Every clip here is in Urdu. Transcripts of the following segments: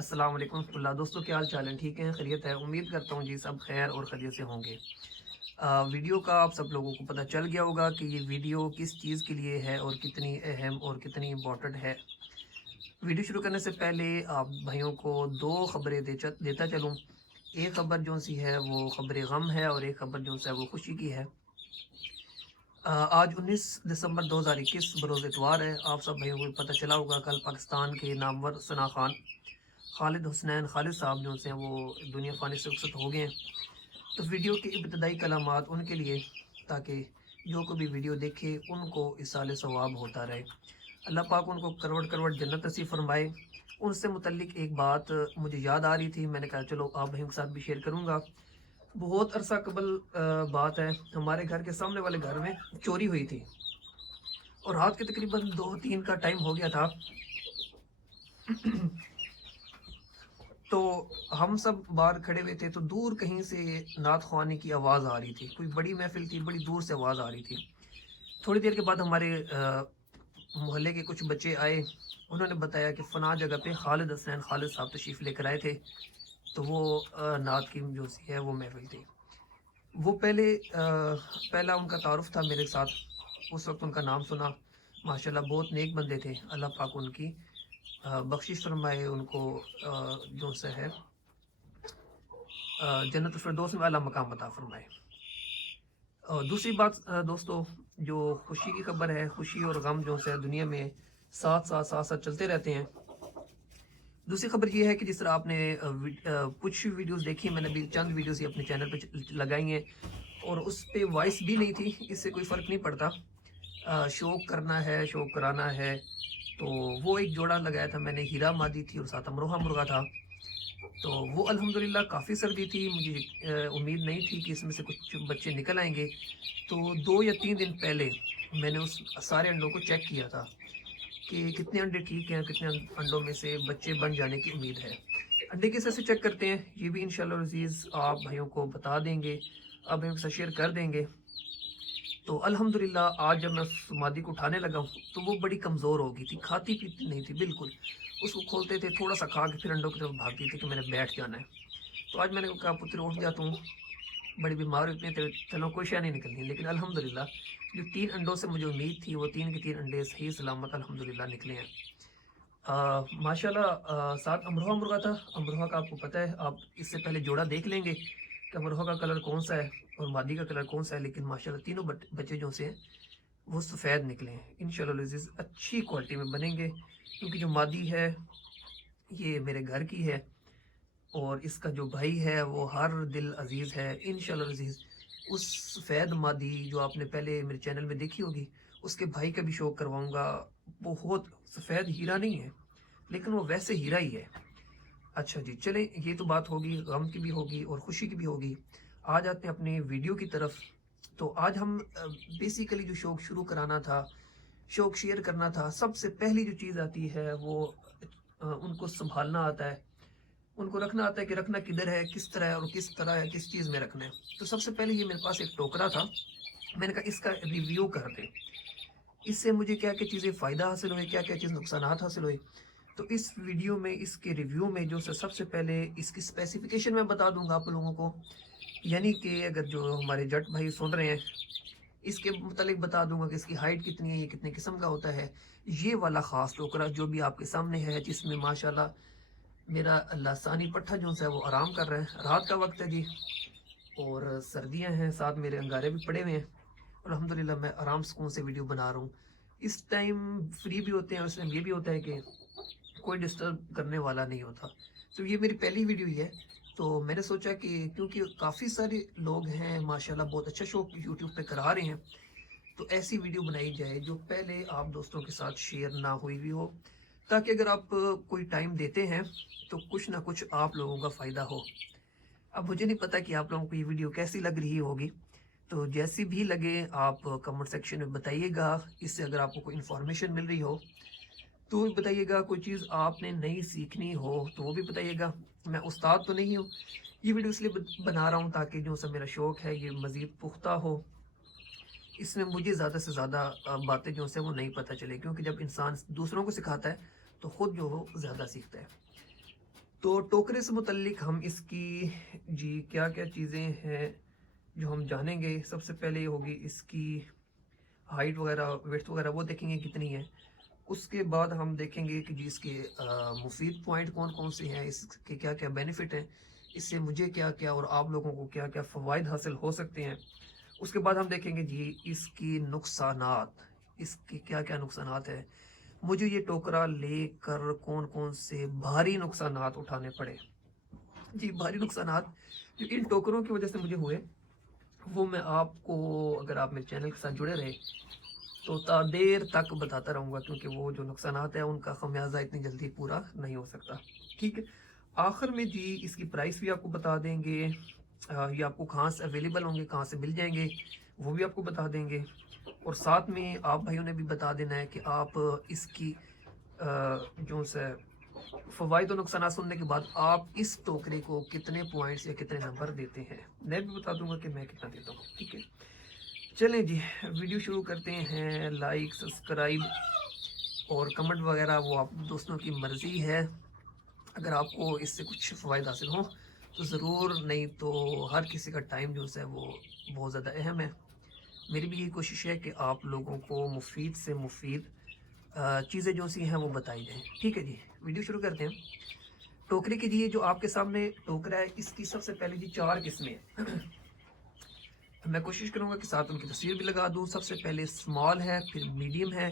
السلام علیکم ورحمۃ اللہ دوستوں، کیا حال چال ہے؟ ٹھیک ہیں؟ خیریت ہے؟ امید کرتا ہوں جی سب خیر اور خیریت سے ہوں گے۔ ویڈیو کا آپ سب لوگوں کو پتہ چل گیا ہوگا کہ یہ ویڈیو کس چیز کے لیے ہے اور کتنی اہم اور کتنی امپورٹنٹ ہے۔ ویڈیو شروع کرنے سے پہلے آپ بھائیوں کو دو خبریں دیتا چلوں۔ ایک خبر جو سی ہے وہ خبر غم ہے اور ایک خبر جو ہے وہ خوشی کی ہے۔ آج 19 دسمبر 2021 بروز اتوار ہے۔ آپ سب بھائیوں کو پتہ چلا ہوگا کل پاکستان کے نامور ثنا خان خالد حسنین خالد صاحب جو ہیں وہ دنیا فانی سے رخصت ہو گئے ہیں۔ تو ویڈیو کے ابتدائی کلمات ان کے لیے، تاکہ جو کوئی بھی ویڈیو دیکھے ان کو اصال ثواب ہوتا رہے۔ اللہ پاک ان کو کروڑ کروڑ جنت نصیب فرمائے۔ ان سے متعلق ایک بات مجھے یاد آ رہی تھی، میں نے کہا چلو آپ بھائیوں کے ساتھ بھی شیئر کروں گا۔ بہت عرصہ قبل بات ہے، ہمارے گھر کے سامنے والے گھر میں چوری ہوئی تھی اور رات کے تقریباً 2-3 کا ٹائم ہو گیا تھا۔ تو ہم سب باہر کھڑے ہوئے تھے تو دور کہیں سے نعت خوانی کی آواز آ رہی تھی، کوئی بڑی محفل تھی، بڑی دور سے آواز آ رہی تھی۔ تھوڑی دیر کے بعد ہمارے محلے کے کچھ بچے آئے، انہوں نے بتایا کہ فلاں جگہ پہ خالد حسنین خالد صاحب تشریف لے کر آئے تھے، تو وہ نعت کی جو سی ہے وہ محفل تھی۔ وہ پہلا ان کا تعارف تھا میرے ساتھ، اس وقت ان کا نام سنا، ماشاءاللہ بہت نیک بندے تھے۔ اللہ پاک ان کی بخشش فرمائے، ان کو جو سے ہے جنت الفردوس میں اعلیٰ مقام عطا فرمائے۔ دوسری بات دوستو، جو خوشی کی خبر ہے، خوشی اور غم جو ہے دنیا میں ساتھ چلتے رہتے ہیں۔ دوسری خبر یہ ہے کہ جس طرح آپ نے کچھ ویڈیوز دیکھی، میں نے بھی چند ویڈیوز ہی اپنے چینل پہ لگائی ہیں اور اس پہ وائس بھی نہیں تھی، اس سے کوئی فرق نہیں پڑتا۔ شوق کرنا ہے، شوق کرانا ہے، تو وہ ایک جوڑا لگایا تھا میں نے، ہیرا مادی تھی اور ساتھ امروہہ مرغا تھا۔ تو وہ الحمدللہ کافی سردی تھی، مجھے امید نہیں تھی کہ اس میں سے کچھ بچے نکل آئیں گے۔ تو 2 یا 3 دن پہلے میں نے اس سارے انڈوں کو چیک کیا تھا کہ کتنے انڈے ٹھیک ہیں، کتنے انڈوں میں سے بچے بن جانے کی امید ہے۔ انڈے کس طرح سے چیک کرتے ہیں یہ بھی انشاءاللہ عزیز آپ بھائیوں کو بتا دیں گے، آپ بھائیوں کے ساتھ شیئر کر دیں گے۔ تو الحمدللہ آج جب میں اس مادی کو اٹھانے لگا ہوں تو وہ بڑی کمزور ہو گئی تھی، کھاتی پیتی نہیں تھی بالکل۔ اس کو کھولتے تھے، تھوڑا سا کھا کے پھر انڈوں کی طرف بھاگتی تھی کہ میں نے بیٹھ جانا ہے۔ تو آج میں نے کہا پتر اٹھ جاتا ہوں، بڑی بیمار ہوئی تھی، چلو کوئی شے نہیں نکلنی، لیکن الحمدللہ جو 3 انڈوں سے مجھے امید تھی وہ 3 کے 3 انڈے صحیح سلامت الحمدللہ نکلے ہیں۔ ماشاءاللہ ساتھ امروہہ مرغا تھا۔ امروہہ کا آپ کو پتہ ہے، آپ اس سے پہلے جوڑا دیکھ لیں گے کہ امروہہ کا کلر کون سا ہے اور مادی کا کلر کون سا ہے، لیکن ماشاءاللہ تینوں بچے جو سے ہیں وہ سفید نکلے ہیں۔ انشاءاللہ العزیز اچھی کوالٹی میں بنیں گے، کیونکہ جو مادی ہے یہ میرے گھر کی ہے اور اس کا جو بھائی ہے وہ ہر دل عزیز ہے۔ انشاءاللہ العزیز اس سفید مادی جو آپ نے پہلے میرے چینل میں دیکھی ہوگی، اس کے بھائی کا بھی شوق کرواؤں گا۔ بہت سفید ہیرا نہیں ہے لیکن وہ ویسے ہیرا ہی ہے۔ اچھا جی، چلیں یہ تو بات ہوگی، غم کی بھی ہوگی اور خوشی کی بھی ہوگی۔ آج آتے ہیں اپنی ویڈیو کی طرف۔ تو آج ہم بیسیکلی جو شوق شروع کرانا تھا، شوق شیئر کرنا تھا، سب سے پہلی جو چیز آتی ہے وہ ان کو سنبھالنا آتا ہے، ان کو رکھنا آتا ہے کہ رکھنا کدھر ہے، کس طرح ہے اور کس طرح ہے، کس چیز میں رکھنا ہے۔ تو سب سے پہلے یہ میرے پاس ایک ٹوکرا تھا، میں نے کہا اس کا ریویو کر دیں، اس سے مجھے کیا کیا چیزیں فائدہ حاصل ہوئے، کیا کیا چیز نقصانات حاصل ہوئے۔ تو اس ویڈیو میں، اس کے ریویو میں جو سب سے پہلے اس کی اسپیسیفیکیشن میں بتا دوں گا آپ لوگوں کو، یعنی کہ اگر جو ہمارے جٹ بھائی سن رہے ہیں اس کے متعلق بتا دوں گا کہ اس کی ہائٹ کتنی ہے، یہ کتنے قسم کا ہوتا ہے۔ یہ والا خاص ٹوکرا جو بھی آپ کے سامنے ہے، جس میں ماشاءاللہ میرا لسانی پٹھا جو ہے وہ آرام کر رہے ہیں، رات کا وقت ہے جی اور سردیاں ہیں، ساتھ میرے انگارے بھی پڑے ہوئے ہیں، الحمدللہ میں آرام سکون سے ویڈیو بنا رہا ہوں۔ اس ٹائم فری بھی ہوتے ہیں، اس ٹائم یہ بھی ہوتا ہے کہ کوئی ڈسٹرب کرنے والا نہیں ہوتا۔ تو یہ میری پہلی ویڈیو ہی ہے، تو میں نے سوچا کہ کیونکہ کافی سارے لوگ ہیں ماشاءاللہ بہت اچھا شوق یوٹیوب پہ کرا رہے ہیں، تو ایسی ویڈیو بنائی جائے جو پہلے آپ دوستوں کے ساتھ شیئر نہ ہوئی بھی ہو، تاکہ اگر آپ کوئی ٹائم دیتے ہیں تو کچھ نہ کچھ آپ لوگوں کا فائدہ ہو۔ اب مجھے نہیں پتا کہ آپ لوگوں کو یہ ویڈیو کیسی لگ رہی ہوگی، تو جیسی بھی لگے آپ کمنٹ سیکشن میں بتائیے گا۔ اس سے اگر آپ کو کوئی انفارمیشن مل رہی ہو تو بھی بتائیے گا، کوئی چیز آپ نے نئی سیکھنی ہو تو وہ بھی بتائیے گا۔ میں استاد تو نہیں ہوں، یہ ویڈیو اس لیے بنا رہا ہوں تاکہ جو سب میرا شوق ہے یہ مزید پختہ ہو، اس میں مجھے زیادہ سے زیادہ باتیں جو سے وہ نہیں پتہ چلے، کیونکہ جب انسان دوسروں کو سکھاتا ہے تو خود جو ہو زیادہ سیکھتا ہے۔ تو ٹوکرے سے متعلق ہم اس کی جی کیا کیا چیزیں ہیں جو ہم جانیں گے. سب سے پہلے ہوگی اس کی ہائٹ وغیرہ، ویڈتھ وغیرہ، وہ دیکھیں گے کتنی ہے. اس کے بعد ہم دیکھیں گے کہ جی اس کے مفید پوائنٹ کون کون سے ہیں، اس کے کیا کیا بینیفٹ ہیں، اس سے مجھے کیا کیا اور آپ لوگوں کو کیا کیا فوائد حاصل ہو سکتے ہیں. اس کے بعد ہم دیکھیں گے جی اس کی نقصانات، اس کے کیا کیا نقصانات ہیں، مجھے یہ ٹوکرا لے کر کون کون سے بھاری نقصانات اٹھانے پڑے. جی بھاری نقصانات جو ان ٹوکروں کی وجہ سے مجھے ہوئے وہ میں آپ کو، اگر آپ میرے چینل کے ساتھ جڑے رہے تو تا دیر تک بتاتا رہوں گا، کیونکہ وہ جو نقصانات ہیں ان کا خمیازہ اتنی جلدی پورا نہیں ہو سکتا. ٹھیک ہے. آخر میں جی اس کی پرائس بھی آپ کو بتا دیں گے، یہ آپ کو کہاں سے اویلیبل ہوں گے، کہاں سے مل جائیں گے، وہ بھی آپ کو بتا دیں گے. اور ساتھ میں آپ بھائیوں نے بھی بتا دینا ہے کہ آپ اس کی جو سے فوائد و نقصانات سننے کے بعد آپ اس ٹوکرے کو کتنے پوائنٹس یا کتنے نمبر دیتے ہیں. میں بھی بتا دوں گا کہ میں کتنا دیتا ہوں. ٹھیک ہے. چلیں جی ویڈیو شروع کرتے ہیں. لائک، سبسکرائب اور کمنٹ وغیرہ وہ آپ دوستوں کی مرضی ہے. اگر آپ کو اس سے کچھ فوائد حاصل ہوں تو ضرور، نہیں تو ہر کسی کا ٹائم جو ہے وہ بہت زیادہ اہم ہے. میری بھی یہی کوشش ہے کہ آپ لوگوں کو مفید سے مفید چیزیں جو سی ہیں وہ بتائی جائیں. ٹھیک ہے جی ویڈیو شروع کرتے ہیں. ٹوکرے کے لیے جو آپ کے سامنے ٹوکرا ہے، اس کی سب سے پہلے جی 4 قسمیں ہیں. میں کوشش کروں گا کہ ساتھ ان کی تصویر بھی لگا دوں. سب سے پہلے اسمال ہے، پھر میڈیم ہے،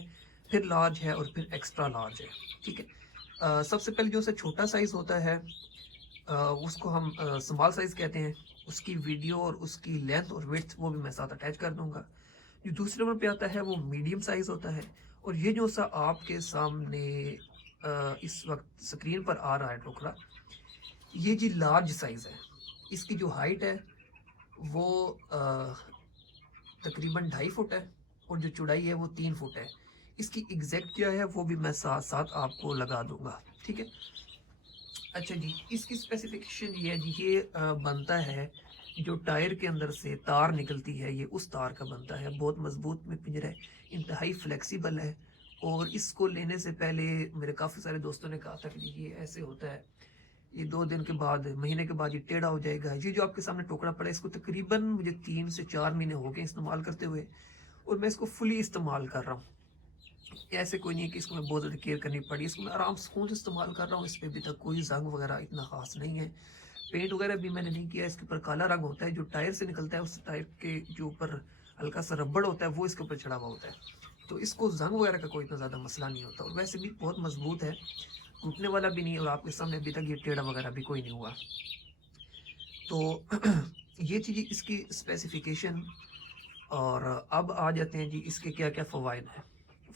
پھر لارج ہے اور پھر ایکسٹرا لارج ہے. ٹھیک ہے. سب سے پہلے جو سے چھوٹا سائز ہوتا ہے اس کو ہم اسمال سائز کہتے ہیں. اس کی ویڈیو اور اس کی لینتھ اور ویڈتھ وہ بھی میں ساتھ اٹیچ کر دوں گا. جو دوسرے نمبر پہ آتا ہے وہ میڈیم سائز ہوتا ہے. اور یہ جو سا آپ کے سامنے اس وقت سکرین پر آ رہا ہے ٹوکرا، یہ جی لارج سائز ہے. اس کی جو ہائٹ ہے وہ تقریباً 2.5 فٹ ہے اور جو چوڑائی ہے وہ 3 فٹ ہے. اس کی ایگزیکٹ کیا ہے وہ بھی میں ساتھ ساتھ آپ کو لگا دوں گا. ٹھیک ہے. اچھا جی اس کی اسپیسیفکیشن یہ ہے جی، یہ بنتا ہے جو ٹائر کے اندر سے تار نکلتی ہے، یہ اس تار کا بنتا ہے. بہت مضبوط میں پنجرا ہے، انتہائی فلیکسیبل ہے. اور اس کو لینے سے پہلے میرے کافی سارے دوستوں نے کہا تھا کہ یہ ایسے ہوتا ہے، یہ 2 دن کے بعد، مہینے کے بعد یہ ٹیڑھا ہو جائے گا. یہ جو آپ کے سامنے ٹوکرا پڑا ہے اس کو تقریباً مجھے 3 سے 4 مہینے ہو گئے استعمال کرتے ہوئے، اور میں اس کو فلی استعمال کر رہا ہوں. ایسے کوئی نہیں ہے کہ اس کو میں بہت زیادہ کیئر کرنی پڑی. اس کو میں آرام سکون سے استعمال کر رہا ہوں. اس پہ ابھی تک کوئی زنگ وغیرہ اتنا خاص نہیں ہے. پینٹ وغیرہ بھی میں نے نہیں کیا. اس کے اوپر کالا رنگ ہوتا ہے جو ٹائر سے نکلتا ہے، اس ٹائر کے جو اوپر ہلکا سا ربڑ ہوتا ہے وہ اس کے اوپر چڑھا ہوا ہوتا ہے. تو اس کو زنگ وغیرہ کا کوئی اتنا زیادہ مسئلہ نہیں ہوتا. اور ویسے بھی بہت مضبوط ہے، ٹوٹنے والا بھی نہیں ہے. اور آپ کے سامنے ابھی تک یہ ٹیڑھا وغیرہ بھی کوئی نہیں ہوا. تو یہ تھی جی اس کی اسپیسیفیکیشن. اور اب آ جاتے ہیں جی اس کے کیا کیا فوائد ہیں.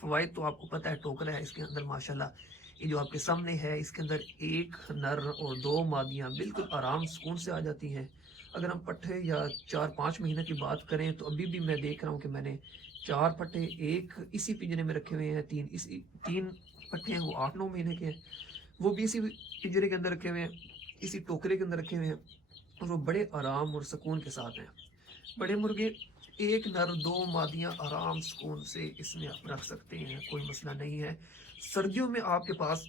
فوائد تو آپ کو پتہ ہے، ٹوکرا ہے، اس کے اندر ماشاءاللہ یہ جو آپ کے سامنے ہے اس کے اندر 1 نر اور 2 مادیاں بالکل آرام سکون سے آ جاتی ہیں. اگر ہم پٹھے یا 4-5 مہینے کی بات کریں تو ابھی بھی میں دیکھ رہا ہوں کہ میں نے 4 پٹھے ایک اسی پنجرے میں رکھے ہوئے ہیں، 3 پٹھے ہیں وہ 8-9 مہینے کے ہیں، وہ بھی اسی پنجرے کے اندر رکھے ہوئے ہیں، اسی ٹوکرے کے اندر رکھے ہوئے ہیں، اور وہ بڑے آرام اور سکون کے ساتھ ہیں. بڑے مرغے 1 نر 2 مادیاں آرام سکون سے اس میں آپ رکھ سکتے ہیں، کوئی مسئلہ نہیں ہے. سردیوں میں آپ کے پاس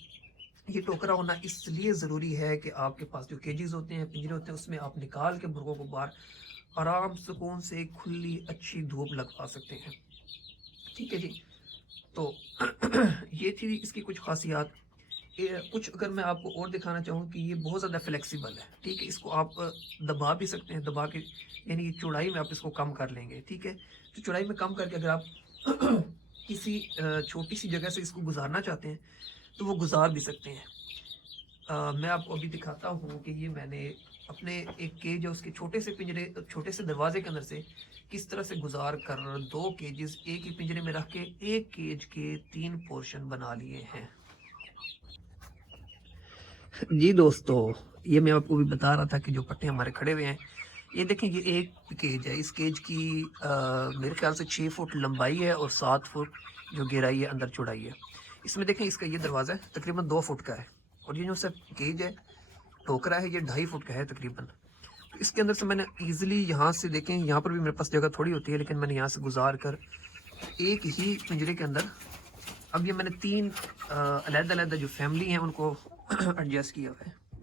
یہ ٹوکرا ہونا اس لیے ضروری ہے کہ آپ کے پاس جو کیجز ہوتے ہیں، پنجرے ہوتے ہیں، اس میں آپ نکال کے مرغوں کو باہر آرام سکون سے کھلی اچھی دھوپ لگا سکتے ہیں. ٹھیک ہے جی. تو یہ تھی اس کی کچھ خاصیات. کچھ اگر میں آپ کو اور دکھانا چاہوں کہ یہ بہت زیادہ فلیکسیبل ہے. ٹھیک ہے. اس کو آپ دبا بھی سکتے ہیں، دبا کے یعنی چوڑائی میں آپ اس کو کم کر لیں گے. ٹھیک ہے. تو چوڑائی میں کم کر کے اگر آپ کسی چھوٹی سی جگہ سے اس کو گزارنا چاہتے ہیں تو وہ گزار بھی سکتے ہیں. میں آپ کو ابھی دکھاتا ہوں کہ یہ میں نے اپنے ایک کیج ہے اس کے چھوٹے سے پنجرے، چھوٹے سے دروازے کے اندر سے کس طرح سے گزار کر 2 کیجز ایک ہی پنجرے میں رکھ کے ایک کیج کے 3 پورشن بنا لیے ہیں. جی دوستو یہ میں آپ کو بھی بتا رہا تھا کہ جو پٹے ہمارے کھڑے ہوئے ہیں، یہ دیکھیں یہ ایک کیج ہے. اس کیج کی میرے خیال سے 6 فٹ لمبائی ہے اور 7 فٹ جو گہرائی ہے، اندر چوڑائی ہے. اس میں دیکھیں اس کا یہ دروازہ ہے تقریباً 2 فٹ کا ہے، اور یہ جو سب کیج ہے ٹوکرا ہے یہ 2.5 فٹ کا ہے تقریباً. اس کے اندر سے میں نے ایزیلی یہاں سے دیکھیں، یہاں پر بھی میرے پاس جگہ تھوڑی ہوتی ہے، لیکن میں نے یہاں سے گزار کر ایک ہی پنجرے کے اندر، اب یہ میں نے 3 علیحدہ علیحدہ جو فیملی ہیں ان کو ایڈجسٹ کیا ہوا ہے.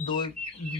2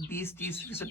20-30%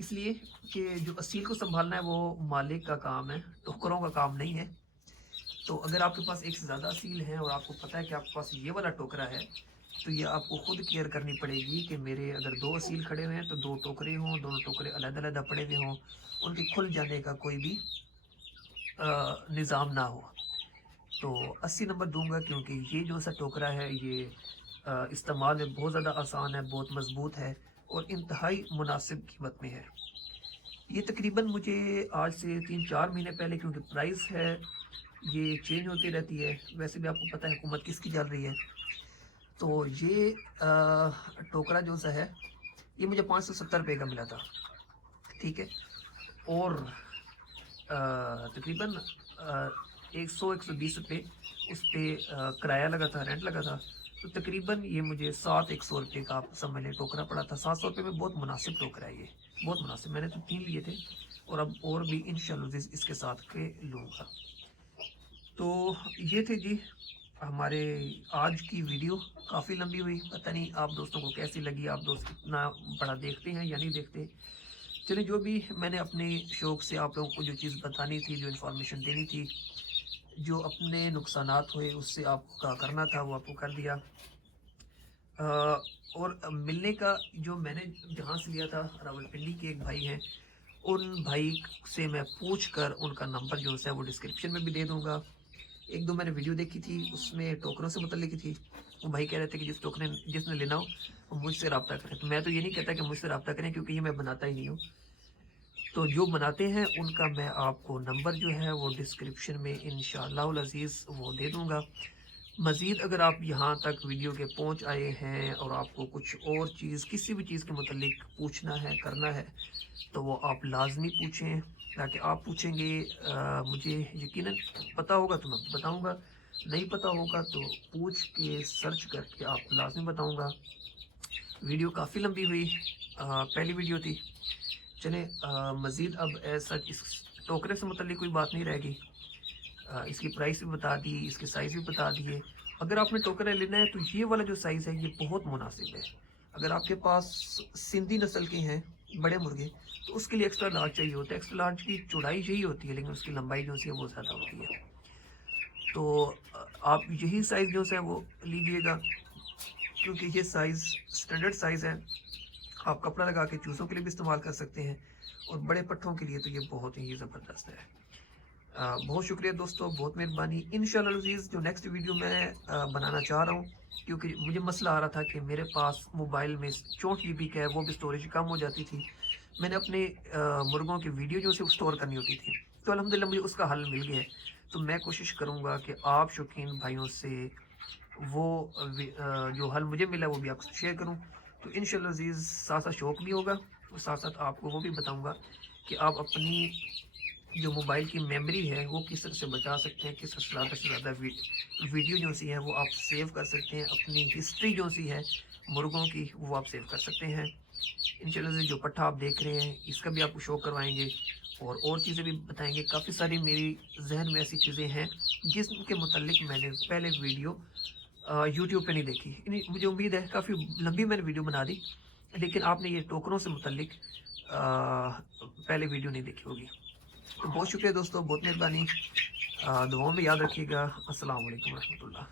اس لیے کہ جو اصیل کو سنبھالنا ہے وہ مالک کا کام ہے، ٹوکروں کا کام نہیں ہے۔ تو اگر آپ کے پاس ایک سے زیادہ اصیل ہیں اور آپ کو پتہ ہے کہ آپ کے پاس یہ والا ٹوکرا ہے، تو یہ آپ کو خود کیئر کرنی پڑے گی کہ میرے اگر 2 اصیل کھڑے ہوئے ہیں تو 2 ٹوکرے ہوں، دونوں ٹوکرے علیحدہ علیحدہ پڑے ہوئے ہوں، ان کے کھل جانے کا کوئی بھی نظام نہ ہو۔ تو 80 نمبر دوں گا، کیونکہ یہ جو سا ٹوکرا ہے یہ استعمال میں بہت زیادہ آسان ہے، بہت مضبوط ہے اور انتہائی مناسب قیمت میں ہے۔ یہ تقریباً مجھے آج سے 3-4 مہینے پہلے، کیونکہ پرائس ہے یہ چینج ہوتی رہتی ہے، ویسے بھی آپ کو پتہ ہے حکومت کس کی چل رہی ہے، تو یہ ٹوکرا جو سا ہے یہ مجھے 570 روپے کا ملا تھا، ٹھیک ہے، اور تقریباً 100-120 روپے اس پہ کرایہ لگا تھا، رینٹ لگا تھا، تو تقریباً یہ مجھے 700 روپے کا آپ سمجھ لیں ٹوکرا پڑا تھا۔ 700 روپے میں بہت مناسب ٹوکرا ہے، یہ بہت مناسب، میں نے تو 3 لیے تھے اور اب اور بھی انشاءاللہ اس کے ساتھ کے لوں گا۔ تو یہ تھے جی ہمارے آج کی ویڈیو، کافی لمبی ہوئی، پتہ نہیں آپ دوستوں کو کیسی لگی، آپ دوست کتنا بڑا دیکھتے ہیں یا نہیں دیکھتے۔ چلیں، جو بھی میں نے اپنے شوق سے آپ لوگوں کو جو چیز بتانی تھی، جو انفارمیشن دینی تھی، جو اپنے نقصانات ہوئے اس سے آپ کا کرنا تھا وہ آپ کو کر دیا۔ اور ملنے کا جو میں نے جہاں سے لیا تھا، راولپنڈی کے ایک بھائی ہیں، ان بھائی سے میں پوچھ کر ان کا نمبر جو ہے وہ ڈسکرپشن میں بھی دے دوں گا۔ 1-2 میں نے ویڈیو دیکھی تھی، اس میں ٹوکروں سے متعلق تھی، وہ بھائی کہہ رہے تھے کہ جس نے لینا ہو وہ مجھ سے رابطہ کریں، تو میں تو یہ نہیں کہتا کہ مجھ سے رابطہ کریں، کیونکہ یہ میں بناتا ہی نہیں ہوں، تو جو بناتے ہیں ان کا میں آپ کو نمبر جو ہے وہ ڈسکرپشن میں انشاءاللہ العزیز وہ دے دوں گا۔ مزید اگر آپ یہاں تک ویڈیو کے پہنچ آئے ہیں اور آپ کو کچھ اور چیز، کسی بھی چیز کے متعلق پوچھنا ہے، کرنا ہے، تو وہ آپ لازمی پوچھیں، تاکہ آپ پوچھیں گے مجھے یقیناً پتہ ہوگا تو میں بتاؤں گا، نہیں پتہ ہوگا تو پوچھ کے سرچ کر کے آپ لازمی بتاؤں گا۔ ویڈیو کافی لمبی ہوئی، پہلی ویڈیو تھی۔ چلیں، مزید اب ایسا اس ٹوکرے سے متعلق کوئی بات نہیں رہ گئی، اس کی پرائس بھی بتا دی، اس کے سائز بھی بتا دیے۔ اگر آپ نے ٹوکرا لینا ہے تو یہ والا جو سائز ہے یہ بہت مناسب ہے۔ اگر آپ کے پاس سندھی نسل کے ہیں بڑے مرغے تو اس کے لیے ایکسٹرا لارج چاہیے ہوتا ہے۔ ایکسٹرا لارج کی چوڑائی یہی ہوتی ہے، لیکن اس کی لمبائی جو ہے وہ زیادہ ہوتی ہے، تو آپ یہی سائز جو ہے وہ لیجئے گا، کیونکہ یہ سائز اسٹینڈرڈ سائز ہے، آپ کپڑا لگا کے چوزوں کے لیے بھی استعمال کر سکتے ہیں، اور بڑے پٹھوں کے لیے تو یہ بہت ہی زبردست ہے۔ بہت شکریہ دوستو، بہت مہربانی۔ انشاءاللہ العزیز جو نیکسٹ ویڈیو میں بنانا چاہ رہا ہوں، کیونکہ مجھے مسئلہ آ رہا تھا کہ میرے پاس موبائل میں 64 GB کا ہے، وہ بھی سٹوریج کم ہو جاتی تھی، میں نے اپنے مرغوں کی ویڈیو جو سٹور کرنی ہوتی تھی، تو الحمدللہ مجھے اس کا حل مل گیا ہے۔ تو میں کوشش کروں گا کہ آپ شوقین بھائیوں سے وہ جو حل مجھے ملا وہ بھی آپ سے شیئر کروں، تو انشاءاللہ عزیز ساتھ ساتھ شوق بھی ہوگا اور ساتھ ساتھ آپ کو وہ بھی بتاؤں گا کہ آپ اپنی جو موبائل کی میموری ہے وہ کس طرح سے بچا سکتے ہیں، کس طرح سے زیادہ ویڈیو جو سی ہے وہ آپ سیو کر سکتے ہیں، اپنی ہسٹری جو سی ہے مرغوں کی وہ آپ سیو کر سکتے ہیں۔ انشاءاللہ سے جو پٹھا آپ دیکھ رہے ہیں اس کا بھی آپ کو شو کروائیں گے اور چیزیں بھی بتائیں گے۔ کافی ساری میری ذہن میں ایسی چیزیں ہیں جس کے متعلق میں نے پہلے ویڈیو یوٹیوب پہ نہیں دیکھی، مجھے امید ہے کافی لمبی میں نے ویڈیو بنا دی، لیکن آپ نے یہ ٹوکروں سے متعلق پہلے ویڈیو نہیں دیکھی ہوگی۔ تو بہت شکریہ دوستو، بہت مہربانی، دعاؤں میں یاد رکھیے گا۔ السلام علیکم ورحمۃ اللہ۔